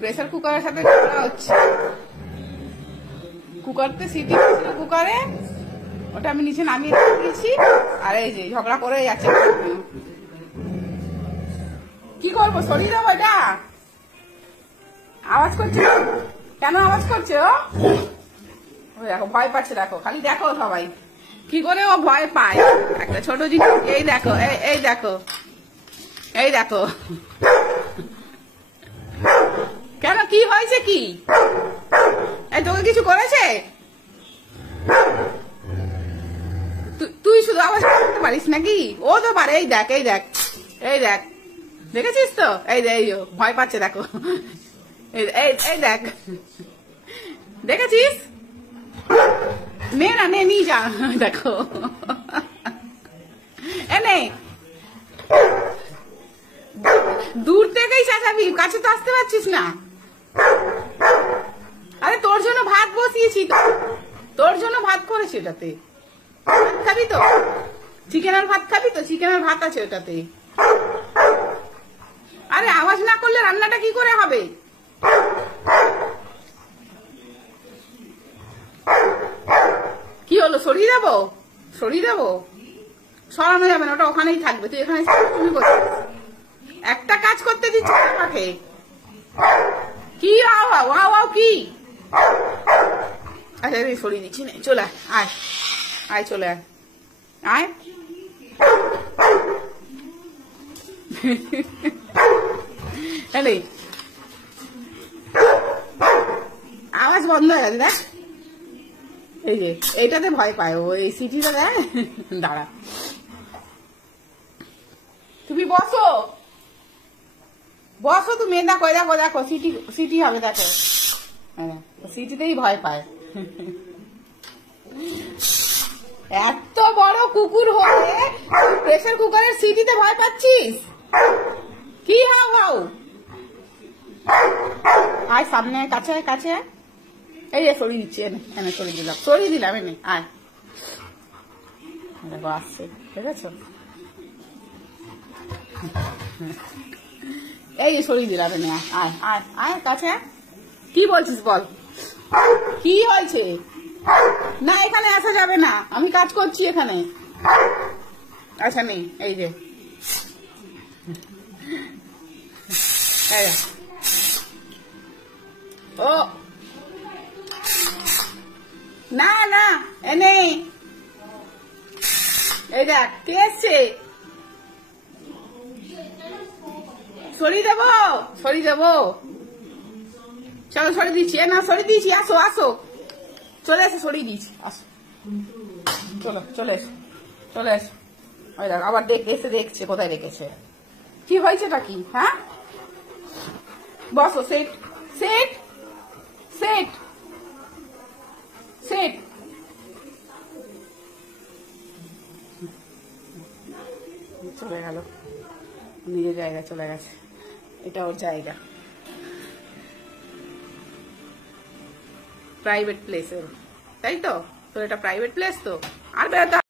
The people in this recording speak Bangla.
প্রেসার কুকারের সাথে ঝগড়া হচ্ছে। কুকারতে সিটি হয়েছিল কুকারে, ওটা আমি নিচে নামিয়ে রেখে দিয়েছি। আর এই যে ঝগড়া করে যাচ্ছে। কি করবো, সরিয়ে দেবো এটা? আওয়াজ করছে কেন? আওয়াজ করছে ও দেখো, ভয় পাচ্ছে। দেখো খালি দেখো সবাই কি করে ও ভয় পায় একটা ছোট জিনিস। এই দেখো, এই দেখো, এই দেখো। কেন, কি হয়েছে? কি এই তোকে কিছু করেছে? তুই শুধু আওয়াজ করতে পারিস নাকি? ও তো পারে। এই দেখ, এই দেখ, এই দেখ, দেখেছিস তো? এই ভয় পাচ্ছে দেখো। এই দেখ, দেখেছিস? নে না, নে নিয়ে যা। দেখো এনে, দূর থেকেই চাচাবি, কাছে তো আসতে পারছিস না। আরে তোর জন্য ভাত বসিয়েছি তো, তোর জন্য ভাত করেছি ওটাতে। ভাত খাবি তো? চিকেনের ভাত খাবি তো? চিকেনের ভাত আছে ওটাতে। আরে আওয়াজ না করলে রান্নাটা কি করে হবে? কি হলো, সরিয়ে দেবো? সরিয়ে দেবো? সরানো যাবে না, ওটা ওখানেই থাকবে। তুই এখানে তুমি বসে একটা কাজ করতে দিচ্ছিস আমাকে। কি আও আও আও আও কি? আচ্ছা সরিয়ে দিচ্ছি না, চলে আয়, আয় চলে আয়, আয়। এলে আওয়াজ বন্ধ হয়ে গেছে দেখ। এই যে এইটাতে ভয় পায় ও, এই সিটিটা দেয়। দাঁড়া, তুমি বসো, বসো তুমি। দেখো দেখো দেখো, সিটি সিটি হবে দেখো। হ্যাঁ, সিটিতেই ভয় পায়। এত বড় কুকুর হয়ে প্রেসার কুকারের সিটিতে ভয় পাচ্ছিস? কি হাও হাও? আয় সামনে, কাছে কাছে। এই যে সরিয়ে দিচ্ছি, এনে এনে সরিয়ে দিলাম, সরিয়ে দিলাম। এনে আয়, দেখো আসছে, ঠিক আছে? এই যে সরিয়ে দিলাম, এনে আয় আয় আয় কাছে। কি বলছিস বল, কি হয়েছে? না এখানে আসা যাবে না, আমি কাজ করছি এখানে। আচ্ছা নেই, এই যে ও না না, এনে এই দেখ কে এসছে। সরিয়ে দেবো, সরিয়ে দেবো, চলো সরিয়ে দিচ্ছি। না সরিয়ে দিয়েছি, আসো আসো, চলে এসো, সরিয়ে দিয়েছি, আসো, চলো চলে এসো, চলে এসো। ওই দেখ আবার এসে দেখছে কোথায় রেখেছে। কি হয়েছেটা কি? হ্যাঁ বসো, সেট সেট সেট সেট। চলে গেল, নিজের জায়গায় চলে গেছে। এটা ওর জায়গা, প্রাইভেট প্লেস ওর, তাই তো? তো এটা প্রাইভেট প্লেস তো, আর বেরোতে